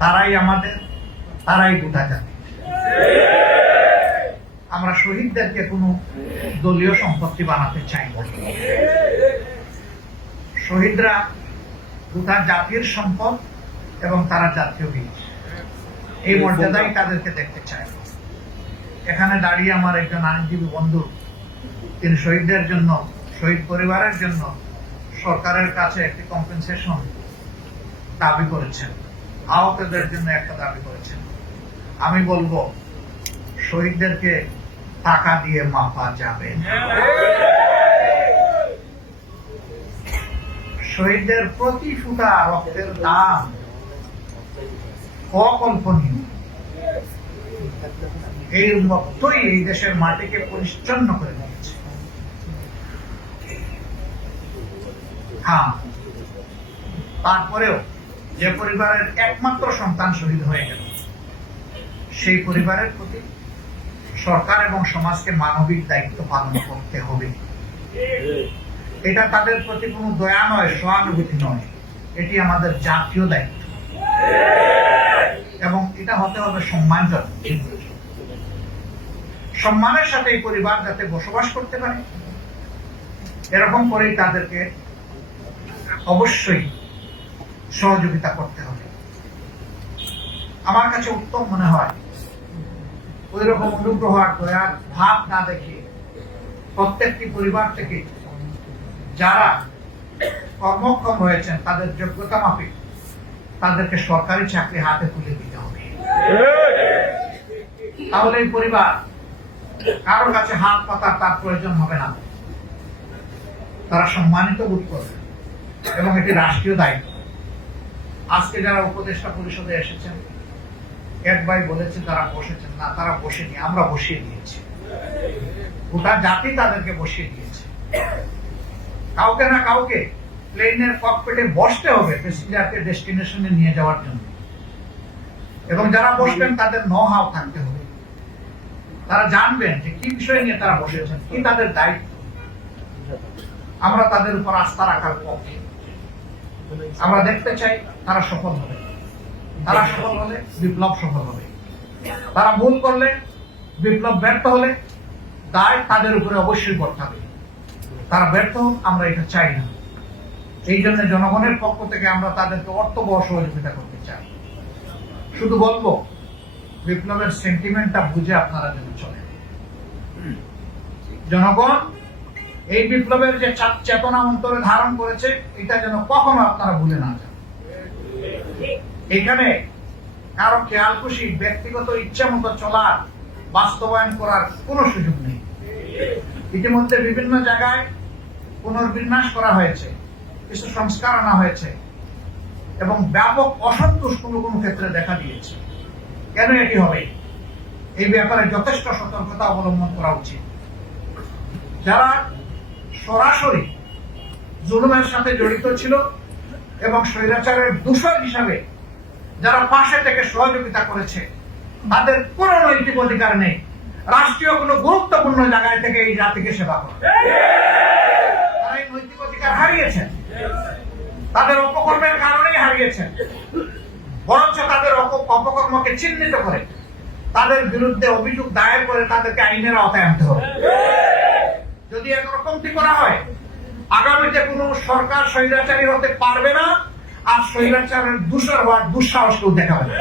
তারাই গোটা জাতি। আমরা শহীদদেরকে কোনো দলীয় সম্পত্তি বানাতে চাই না। শহীদরা গোটা জাতির সম্পদ এবং তারা জাতীয় বীর, এই মর্যাদাই তাদেরকে দেখতে চায়। এখানে দাঁড়িয়ে আমার একজন আইনজীবী বন্ধু, তিনি শহীদদের জন্য, শহীদ পরিবারের জন্য সরকারের কাছে একটি কম্পেনসেশন দাবি করেছেন, আহতদের জন্য একটা দাবি করেছেন। আমি বলবো শহীদদেরকে টাকা দিয়ে মাপা যাবে না। শহীদদের প্রতি ফোঁটা রক্তের দাম অকল্পনীয়। এই রক্তই এই দেশের মাটিকে পরিচ্ছন্ন করে দিয়েছে। তারপরেও যে পরিবারের একমাত্র সন্তান শহীদ হয়ে গেল, সেই পরিবারের প্রতি সরকার এবং সমাজকে মানবিক দায়িত্ব পালন করতে হবে। এটা তাদের প্রতি কোনো দয়া নয়, সহানুভূতি নয়, এটি আমাদের জাতীয় দায়িত্ব এবং এটা হতে হবে সম্মানজনক। সম্মানের সাথে এই পরিবার যাতে বসবাস করতে পারে, এরকম করেই তাদেরকে অবশ্যই সহযোগিতা করতে হবে। আমার কাছে উত্তম মনে হয় ওই রকম অনুগ্রহ আর দয়ার ভাব না দেখে প্রত্যেকটি পরিবার থেকে যারা কর্মক্ষম হয়েছেন তাদের যোগ্যতা মাফিক তাদেরকে সরকারি চাকরি হাতে তুলে দিতে হবে। তাহলে এই পরিবার কারো কাছে হাত পাতার তার প্রয়োজন হবে না, তারা সম্মানিত বোধ করবে এবং এটি রাষ্ট্রীয় দায়িত্ব। আজকে যারা উপদেষ্টা পরিষদে এসেছেন, এক ভাই বলেছে তারা বসেছেন না, তারা বসেনি, আমরা বসিয়ে দিয়েছি। গোটা জাতি তাদেরকে বসিয়ে দিয়েছে। কাউকে না কাউকে প্লেনের ককপিটে বসতে হবে প্যাসেঞ্জারকে ডেস্টিনেশনে নিয়ে যাওয়ার জন্য, এবং যারা বসবেন তাদের নো-হাউ থাকতে হবে। তারা জানবেন যে কি বিষয় নিয়ে তারা বসেছেন, কি তাদের দায়িত্ব। আমরা তাদের উপর আস্থা রাখার পক্ষে। আমরা দেখতে চাই তারা সফল হবে। তারা সফল হলে বিপ্লব সফল হবে। তারা ভুল করলে, বিপ্লব ব্যর্থ হলে দায় তাদের উপরে অবশ্যই পড়তে হবে। তারা ব্যর্থ হোক, আমরা এটা চাই না। এই জন্য জনগণের পক্ষ থেকে আমরা তাদেরকে অর্থবহ সহযোগিতা করতে চাই। শুধু বলবো বিপ্লবের সেন্টিমেন্টটা বুঝে আপনারা যেন চলেন। জনগণ এই বিপ্লবের যে চেতনা অন্তরে ধারণ করেছে, এটা যেন কখনো আপনারা ভুলে না যান। এখানে কারো খেয়াল খুশি ব্যক্তিগত ইচ্ছা মতো চলার, বাস্তবায়ন করার কোনো সুযোগ নেই। ইতিমধ্যে বিভিন্ন জায়গায় পুনর্বিন্যাস করা হয়েছে, কিছু সংস্কার আনা হয়েছে এবং ব্যাপক অসন্তোষ কোনো কোনো ক্ষেত্রে দেখা দিয়েছে। কেন এটি হবে? এই ব্যাপারে যথেষ্ট সতর্কতা অবলম্বন করা উচিত। যারা সরাসরি জুলুমের সাথে জড়িত ছিল এবং স্বৈরাচারের দূষণ হিসাবে যারা পাশে থেকে সহযোগিতা করেছে, তাদের কোনো নৈতিক অধিকার নেই রাষ্ট্রীয় কোনো গুরুত্বপূর্ণ জায়গায় থেকে এই জাতিকে সেবা করে। তারা এই নৈতিক অধিকার হারিয়েছেন, তাদের অপকর্মের কারণেই হারিয়েছেন। বরঞ্চ তাদের অপকর্মকে চিহ্নিত করে তাদের বিরুদ্ধে অভিযোগ দায়ের করে তাদেরকে আইনের আওতায় আনতে হবে। যদি এরকমটি করা হয়, আগামীতে কোনো সরকার স্বৈরাচারী হতে পারবে না, আর স্বৈরাচারের দূষর হওয়ার দুঃসাহস কেউ দেখাবে না।